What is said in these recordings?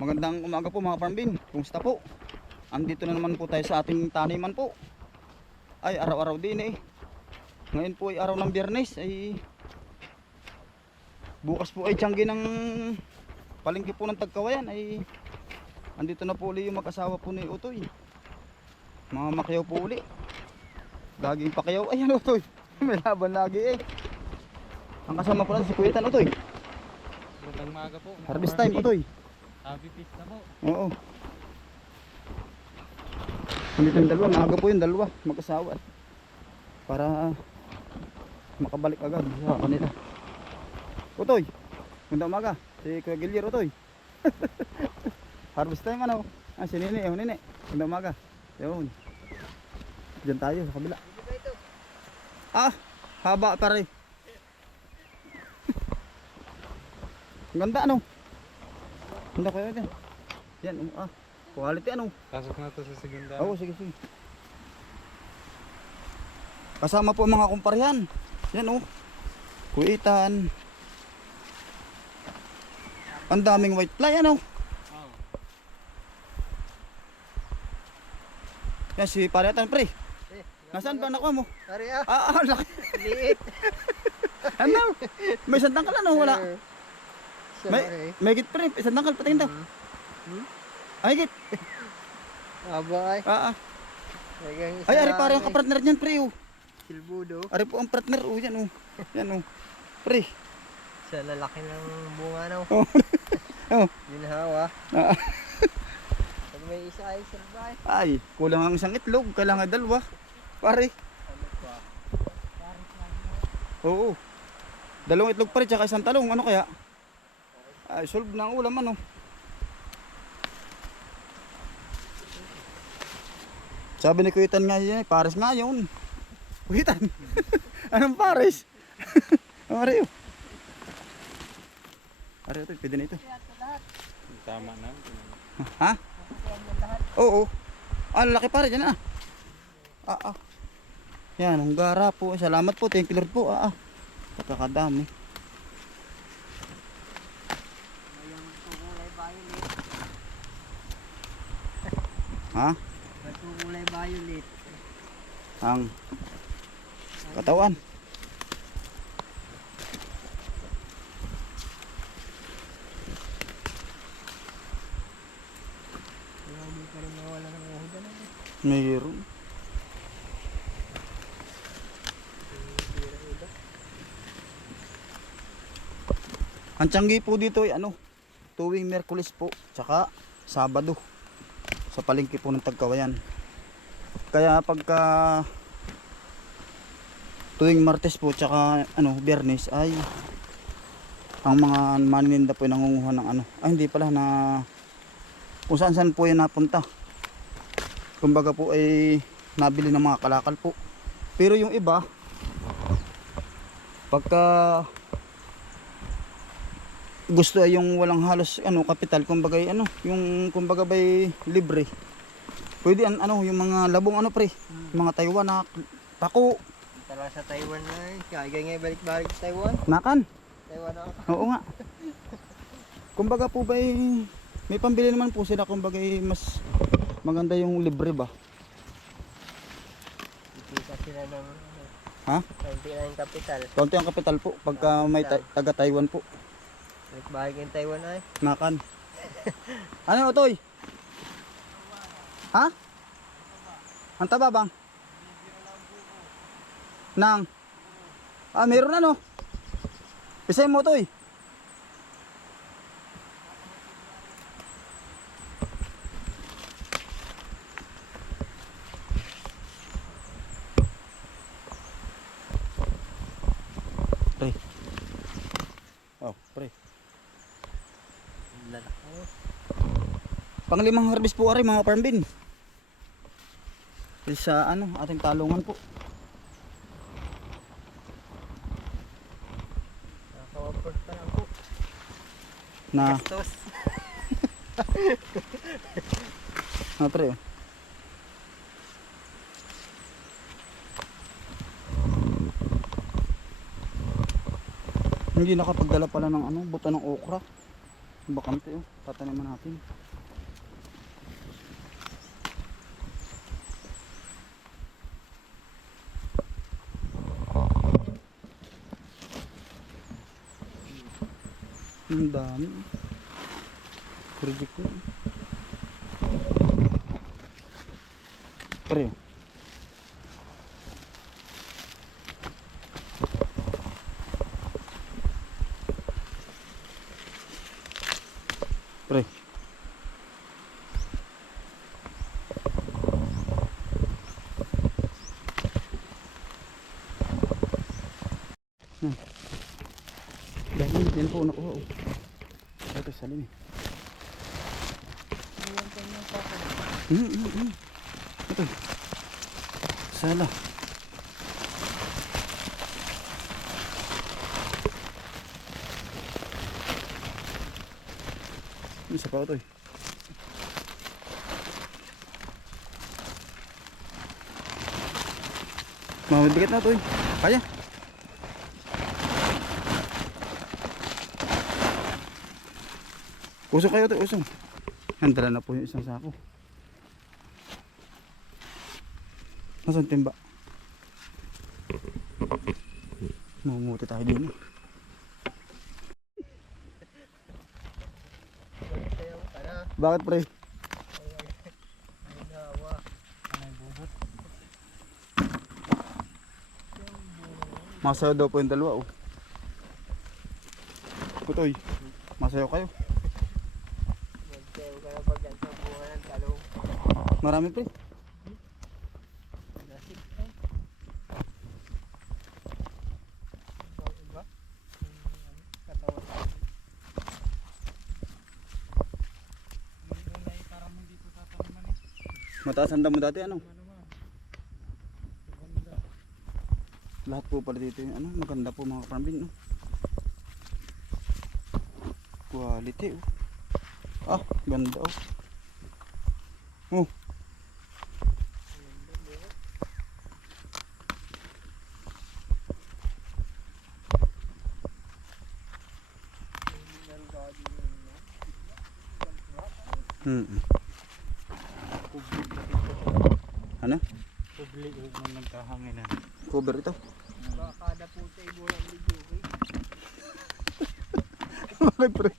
Magandang umaga po mga farmbin. Kumusta po? Andito na naman po tayo sa ating taniman po. Ay, araw-araw din eh. Ngayon po ay araw ng biyernes ay bukas po ay tiyanggi ng palengke po ng tagkawayan ay andito na po uli yung mag-asawa po ni Utoy. Mga makyaw po uli. Daging pakyaw. Ay, ano Utoy? May laban lagi eh. Ang kasama po natin si Kuya Tan Utoy. Magandang maga po. Harvest time Utoy. Happy feast na po. Oo. Nandito yung dalawa, maaga po yung dalawa, mag-asawa. Para makabalik agad sa kanila. Utoy, ganda umaga. Si Kuya Gilyer, Utoy. Harvest time ano? Ah, si Nini, eh, Nini. Ganda umaga. Yun. Diyan tayo sa kabila. Ah, haba pare. Ang ganda ano? Ganda kayo dyan. Yan, um, ah. Quality ano? Pasok na to sa segunda. Oo, sige, sige. Kasama po ang mga kumparihan. Yan oh. Kuitan. Ang daming white fly ano. Oh. Yan si Paratan pre. Nasaan ba nakuha mo? Ari ah, Ah, ah laki. liit. Ano? May isang tangkal ano? Wala. Siya May, May... may higit pre. Isang tangkal patingin daw. Ay, higit. Aba ay. Ah, ah. Ay, ari pare ang ay. kapartner niyan pre oh. Silbudo. Ari po ang partner oh. Yan oh. Yan oh. Pre. Sa lalaki ng bunga no. Oh. Oh. Ginhawa. Ah. Pag may isa ay sabay. Ay, kulang ang isang itlog. Kailangan dalawa. Pare. Ano pa? Oo. Dalawang itlog pa rin, tsaka isang talong. Ano kaya? Ay, solve na ang ulam, ano? Sabi ni Kuitan nga yun, eh, pares nga yun. Kuitan? Anong pares? Yun? Ari ito, pwede na ito. Tama na. Ha? Oo. Ah, laki pare dyan ah. Ah, ah. Yan, hunggara po. Salamat po, thank you Lord po. Ah, ah. Pagkakadami. Nagkukulay violet. Ha? Nagkukulay violet. Ang katawan. Grabe pa rin nawala ng uhod ano. Mayroon. Ang tiyanggi po dito ay ano, tuwing Merkulis po, tsaka Sabado sa palengke po ng Tagkawayan. Kaya pagka tuwing Martes po tsaka ano, Biyernes ay ang mga maninda po ay nangunguha ng ano, ay hindi pala na kung saan saan po yan napunta. Kumbaga po ay nabili ng mga kalakal po. Pero yung iba pagka gusto ay yung walang halos ano kapital kumbaga ano yung kumbaga bay libre pwede an, ano yung mga labong ano pre yung mga Taiwan na pako Tara sa Taiwan na eh. Kaya nga balik-balik sa Taiwan. nakan Taiwan ako. oo nga kumbaga po ba may pambili naman po sila kumbaga ay mas maganda yung libre ba Ikita sila ng. Ha? Kaunti na yung kapital. kaunti ang kapital po pagka may ta- taga Taiwan po Balik-balik yung Taiwan ay. Nakan. ano otoy? Ha? Ang taba bang? Nang? Ah, meron na no? Isay mo otoy. Pre. Oh, pre. Lalaki. Panglimang harvest po ari mga farm bin. Sa ano, ating talungan po. Nakaka-offer pa lang po. Na, Gastos. na pre. oh. Hindi nakapagdala pala ng ano, buta ng okra. Bakante oh. Tataniman natin. Ang dami. Project ko. Pre. Pre. Hmm. Dahil din po nakuha oh. Ito salim eh. Hmm, hmm, hmm. Ito. Sala. Isa pa ito eh. Mamabigat na ito eh. Kaya. Usong kayo ito, usong. Handala na po yung isang sako. Nasaan timba? Mamumuti tayo din. eh. Bakit pre? Masayaw daw po yung dalawa oh. Putoy, masayaw kayo. Magsayaw ka na pag sa bunga ng talong. Marami pre. Nasip ka. Ibang iba. Yung, ano, katawan natin. Yung unay parang hindi ko tataniman eh. Mataas ang damo dati ano? Lahat po pala dito yung ano, maganda po mga kapambin no. Quality oh. Ah, ganda oh. Oh, hmm. Ano? Huwag man nagkahanginan. Cover ito. Baka kada puta ibulang video eh. Bakit pre?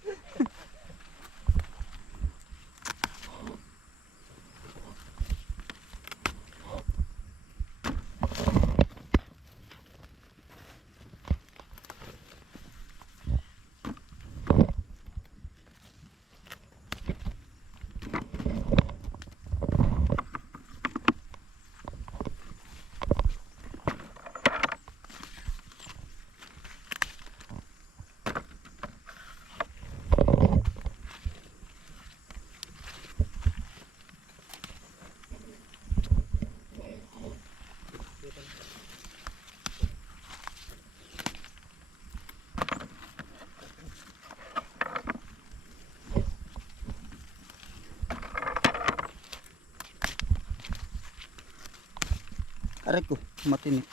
Aray ko, matinik.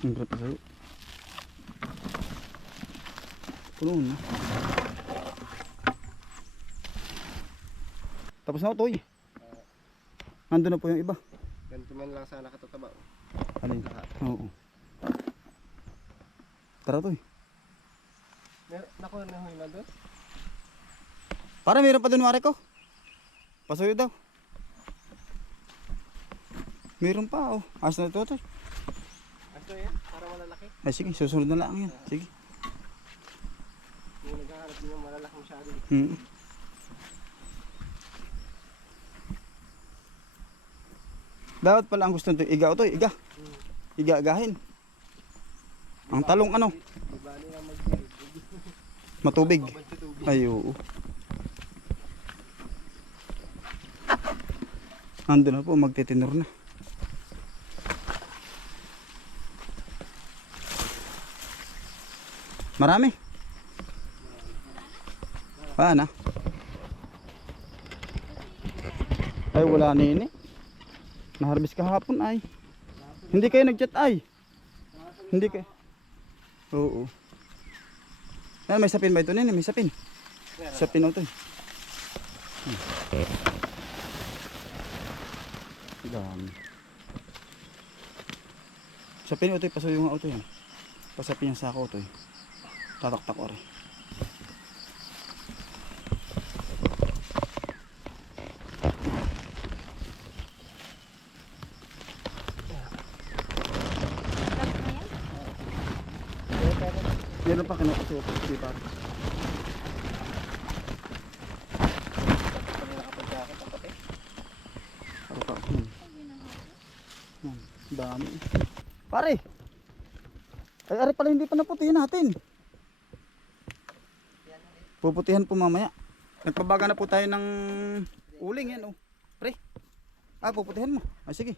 Ang sa'yo. Puno na. Tapos na ito eh. Nandun na po yung iba. Ganito man lang sana katataba. Ano yun? Oo. Tara to eh. Nakuha na ho yun doon? Para meron pa dun wari ko. Pasuyo daw. Meron pa oh. Asa na ito to. Ito yan, para malalaki. Ay sige, susunod na lang yan. Sige. Yung naghahanap niyo malalaki masyado. Hmm. Dapat pala ang gusto nito, iga to, iga. Iga-agahin. Ang talong ano, matubig. Ay, oo. Ando na po, magtitinor na. Marami. Wala na. Ay, wala na yun eh. Naharbis kahapon ay. Hindi kayo nag-chat ay. Hindi kayo. Oo. Ay, may sapin ba ito nini? May sapin. Sapin ito. Hmm. Dami. Sapin ito, paso yung auto yan. Pasapin yung sako ito. Tataktak ko rin. Meron pa kinukusuot. Di pa. Ako pa. Hmm. Hmm. Dami. Pare! Ay, ari pala hindi pa naputihin natin. Puputihan po mamaya. Nagpabaga na po tayo ng uling yan, oh. Pre. Ah, puputihan mo. Ah, sige.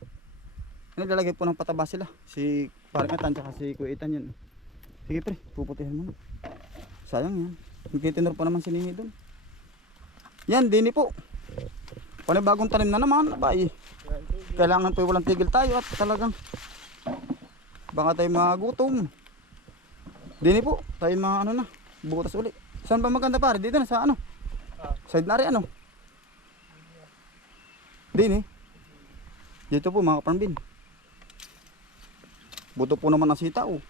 Naglalagay po ng pataba sila. Si parang atan tsaka si Kuitan yun. Sige pre, puputihan mo. Sayang yan. Nagtitinor pa naman si Nini doon. Yan, dini po. Panibagong tanim na naman. Abay. Kailangan po walang tigil tayo at talagang baka tayo magutom. Dini po, tayo mga ano na, butas uli. Saan ba maganda pare? Dito na sa ano? Side na rin ano? Dini. Dito po mga kaparmbin. Buto po naman ang sita oh.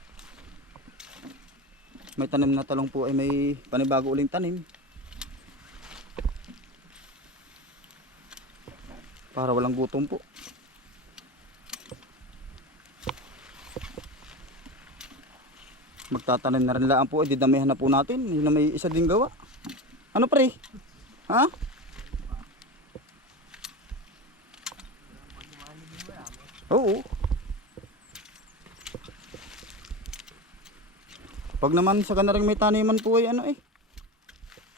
May tanim na talong po ay may panibago uling tanim. Para walang gutom po. Magtatanim na rin lang po, eh, didamihan na po natin. Yun na may isa din gawa. Ano pre? Ha? Oo. Pag naman sa kanaring may taniman po ay ano eh.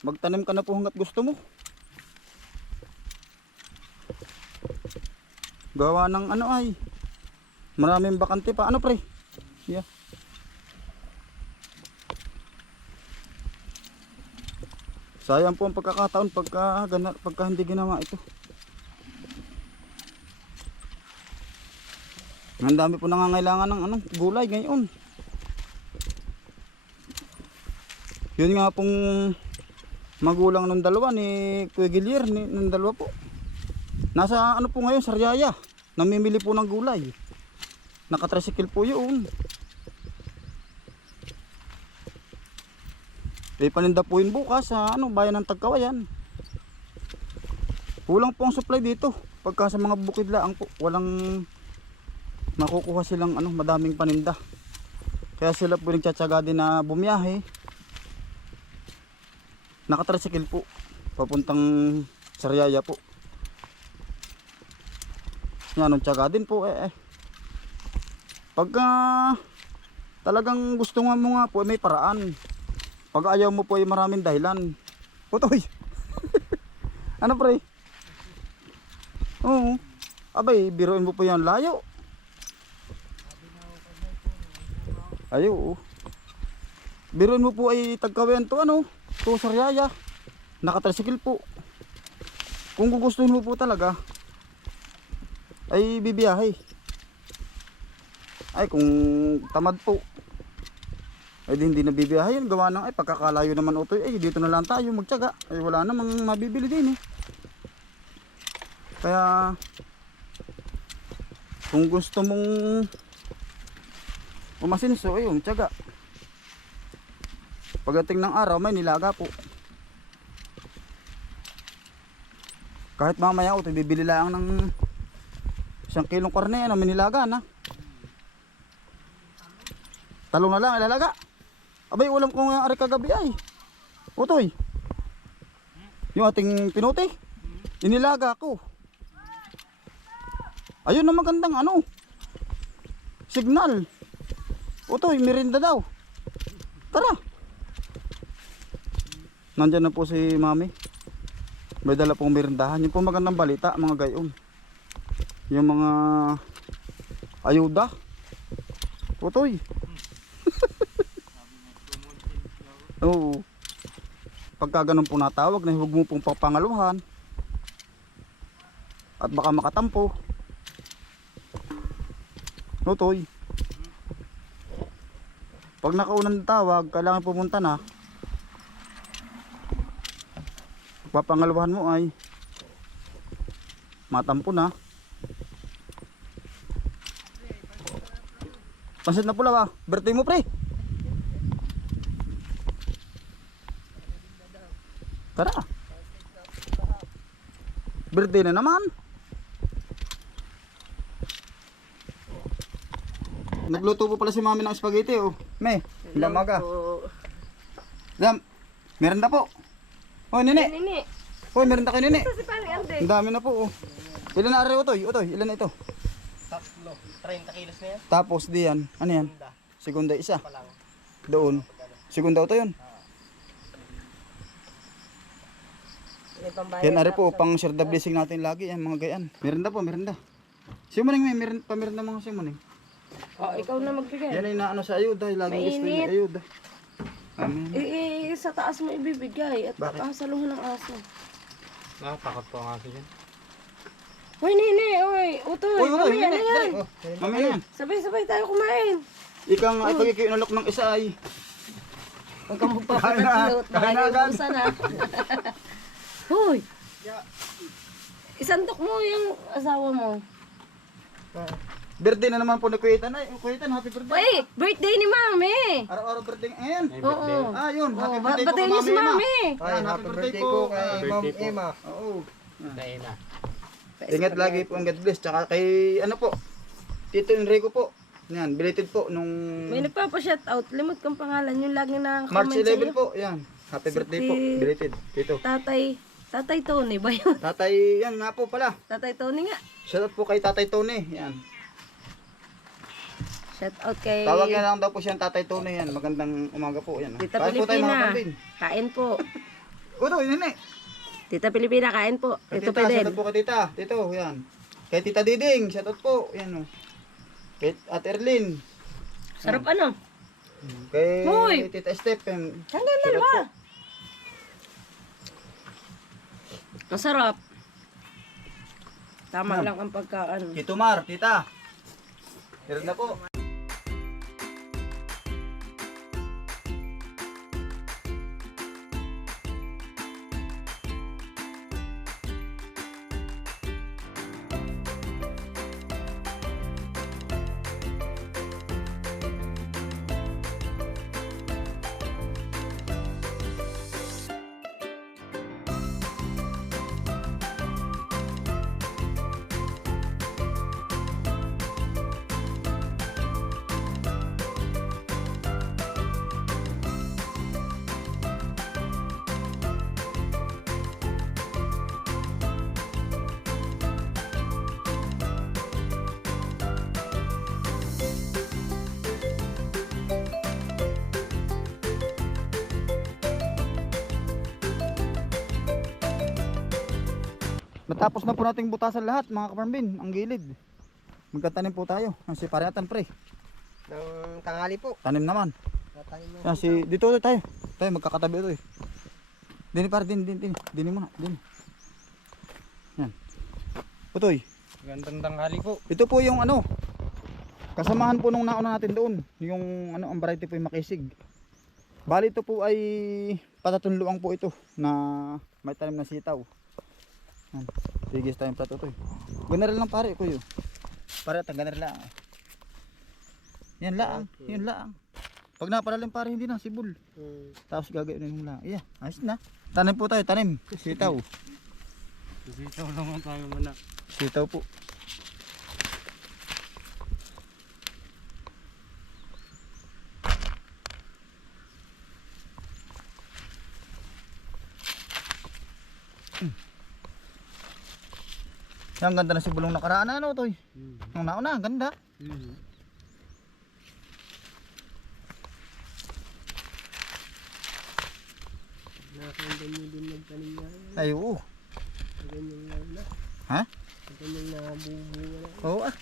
Magtanim ka na po hanggat gusto mo. Gawa ng ano ay. Maraming bakante pa. Ano pre? Yeah. Sayang po ang pagkakataon pagka, gana, pagka hindi ginawa ito. Ang dami po nangangailangan ng ano, gulay ngayon. Yun nga pong magulang ng dalawa ni Kuya Gilier, ni, ng dalawa po. Nasa ano po ngayon, Sariaya. Namimili po ng gulay. Nakatricycle po yun. Eh paninda po bukas sa ano, bayan ng Tagkawayan. Kulang po ang supply dito. Pagka sa mga bukid laang po, walang makukuha silang ano, madaming paninda. Kaya sila po nagtsatsaga din na bumiyahe. Nakatricycle po. Papuntang Sariaya po. Yan, nung tsaga din po eh. eh. Pagka talagang gusto nga mo nga po, eh, may paraan. Pag ayaw mo po ay maraming dahilan. Putoy. ano pre? Oo. Abay, biruin mo po yan layo. Ayo. oo. Biruin mo po ay tagkawen to ano? To Sariaya. Nakatricycle po. Kung gugustuhin mo po talaga, ay bibiyahe. Ay kung tamad po, ay di hindi na bibiyahe yun. Gawa ng ay pagkakalayo naman utoy, ay dito na lang tayo magtyaga. Ay wala namang mabibili din eh. Kaya kung gusto mong umasinso, ay magtyaga. Pagdating ng araw, may nilaga po. Kahit mamaya utoy, bibili lang ng isang kilong karne, ano, may nilaga na. Talong na lang, ilalaga. Abay, ulam ko nga ari kagabi ay. Utoy. Yung ating pinuti. Inilaga ko. Ayun na magandang ano. Signal. Utoy, merinda daw. Tara. Nandyan na po si mami. May dala pong merindahan. Yung po magandang balita, mga gayon. Yung mga ayuda. Utoy. Oo. Pagka ganun po natawag na huwag mo pong papangaluhan. At baka makatampo. Lutoy. Pag nakaunang tawag, kailangan pumunta na. Papangalawahan mo ay matampo na. Pansit na pula ba? Birthday mo pre. Tara. Birthday na naman. Nagluto po pala si mami ng spaghetti oh. Me, lamaga. Dam, merenda po. Oh, nene. Nini, Oh, merenda kayo nene. Ang dami na po oh. Ilan na ari utoy? Utoy, ilan na ito? Tatlo. 30 kilos na yan. Tapos diyan, ano yan? Segunda isa. Doon. Segunda utoy yun. May pambayad Yan ari po, pang share the blessing natin lagi yan mga gayan. Merenda po, merenda. Simoning may meron pa merenda mga simoning. Oh, ikaw na magbigay. Yan ay naano sa ayuda, lagi gusto yung ayuda. Amen. Eh, eh, sa taas mo ibibigay at Bakit? pakasaluhan ng aso. Nakatakot po ang aso dyan. Hoy, Nini, oy, utoy, Uy, utoy, mamaya na nene, yan. Oh, mamaya yan. Sabay-sabay tayo kumain. Ika nga ay pagkikinulok ng isa ay Huwag kang magpapatakilot, baka na na. Hoy, isantok mo yung asawa mo. birthday na naman po ni Kuitan. Ay, Kuitan, happy birthday. Uy, birthday ni Mami. Araw-araw birthday ngayon. Oo. Ah, yun. Happy Oh, birthday po batiin kay niyo si Mami. Ay, happy birthday po kay Ma'am po. Emma. Oo. Dahil na. Ingat lagi po ang God bless. Tsaka kay, ano po, Tito Enrico po. Yan, belated po nung May nagpapa-shoutout. Limot kong pangalan. Yung lagi na March comment 11 sa'yo. po. Yan. Happy birthday po. Belated. Tito. Tatay, Tatay Tony ba yun? Tatay, yan nga po pala. Tatay Tony nga. Shoutout po kay Tatay Tony. Yan. Shoutout kay Tawag niya lang daw po siyang Tatay Tony. Yan. Magandang umaga po. Yan. Tita Kain po tayo mga Pilipina. kambing. Kain po. Uto, nene. Tita Pilipina, kain po. Kay Ito tita, pa din. shoutout po kay tita. Tito, yan. Kay tita Diding, shoutout po. Yan o. Kay Ate Erlin. Sarap ano? Kay Hoy! tita Steph. yan. Hanggang dalawa. po. Masarap. Tama lang ang pagkaano. Tito Mar, tita. Meron na po. Natapos na po nating butasan lahat mga kaparmbin, ang gilid. Magkatanim po tayo. Yan si Parehatan pre. Ng tanghali po. Tanim naman. Natanim mo. Yan si dito ulit tayo. Tayo magkakatabi ito eh. Dini par din din din. Dini muna, dini. Yan. Utoy, Gandang tanghali po. ito po yung ano. Kasamahan po nung nauna natin doon, yung ano ang variety po yung makisig. Bali ito po ay patatunluang po ito na may tanim na sitaw. Yan. Sige tayong plato to. Ganaril lang pare ko yun. Pare at ganaril lang. Yan lang, yun lang. Pag napalalim pare hindi na sibol. Hmm. Tapos gagawin mo lang. Yeah, ayos na. Tanim po tayo, tanim. Sitaw. Sisitaw naman tayo muna. Sitaw po. Hmm. Ang ganda na si bulong nakaraan na ano to eh. Ang nauna, ang ganda. Mhm. Nakakanda nyo din magtanim na. Ay, oo. Ganyan lang na. Ha? Ganyan na bubunga na. Oo ah.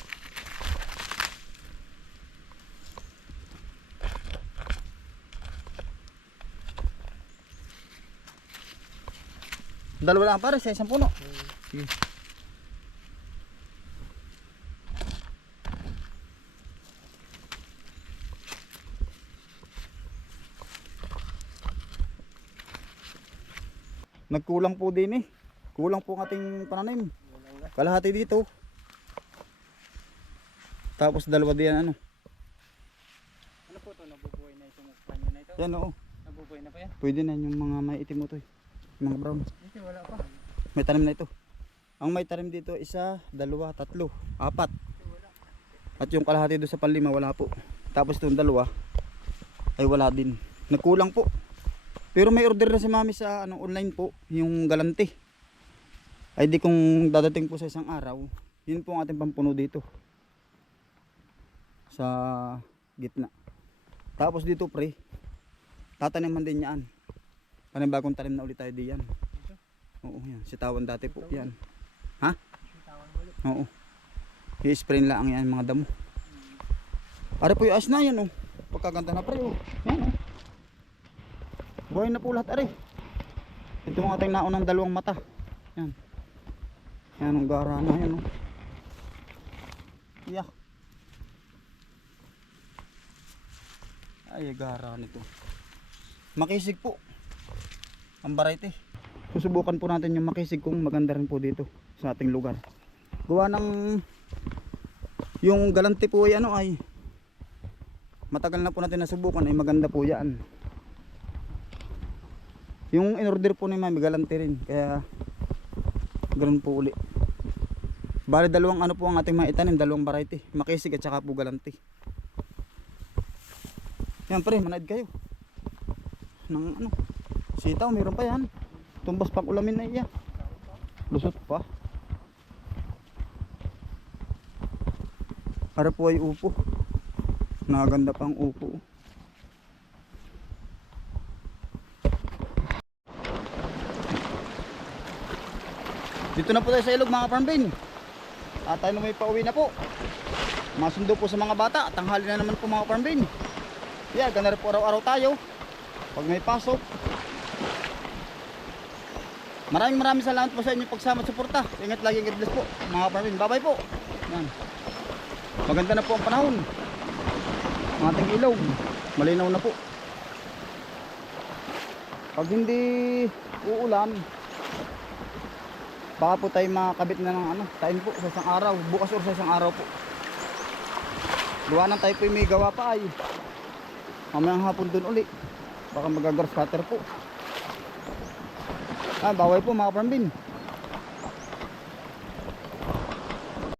Dalawa lang pare sa isang puno. Sige. Nagkulang po din eh. Kulang po ang ating pananim. Kalahati dito. Tapos dalawa din ano. Ano po to? Nabubuhay na itong kanya na ito? Yan oo. Nabubuhay na pa yan? Pwede na yung mga may itim mo to eh. Mga brown. Hindi, wala pa. May tanim na ito. Ang may tanim dito isa, dalawa, tatlo, apat. At yung kalahati doon sa panlima wala po. Tapos itong dalawa ay wala din. Nagkulang po. Pero may order na si mami sa ano, online po, yung galante. Ay di kung dadating po sa isang araw, yun po ang ating pampuno dito. Sa gitna. Tapos dito pre, tataniman din yan. Panibagong tanim na ulit tayo diyan. Oo, yan. Sitawan dati po. Yan. Ha? Oo. I-spray lang yan mga damo. Are po yung as na yan oh. Pagkaganda na pre oh. Yan oh. Buhay na po lahat are. Ito ang ating naunang dalawang mata. Yan. Yan ang gara na yan oh. Yeah. Ay, gara nito. Makisig po. Ang variety. Susubukan po natin yung makisig kung maganda rin po dito sa ating lugar. Gawa ng yung galante po ay ano ay matagal na po natin nasubukan ay maganda po yan. Yung in-order po ni Mami galante rin kaya ganun po uli. Bali dalawang ano po ang ating maitanim, dalawang variety, makisig at saka po galante. Yan pre, manaid kayo. Nang ano, sitaw, meron pa yan. Tumbas pang ulamin na iya. Lusot pa. Para po ay upo. Naganda pang upo. Dito na po tayo sa ilog mga farmbin. At tayo na may pauwi na po. Masundo po sa mga bata. Tanghali na naman po mga farmbin. Yeah, ganda po araw-araw tayo. Pag may pasok. Maraming maraming salamat po sa inyo pagsama at suporta. Ingat lagi, God bless po. Mga farmbin, bye bye po. Yan. Maganda na po ang panahon. Ang ating ilog. Malinaw na po. Pag hindi uulan, baka po tayo makakabit na ng ano, time po sa isang araw. Bukas or sa isang araw po. Ng tayo po yung may gawa pa ay. Mamayang hapon dun uli. Baka magagrass cutter po. Ah, bawal po mga farmbin.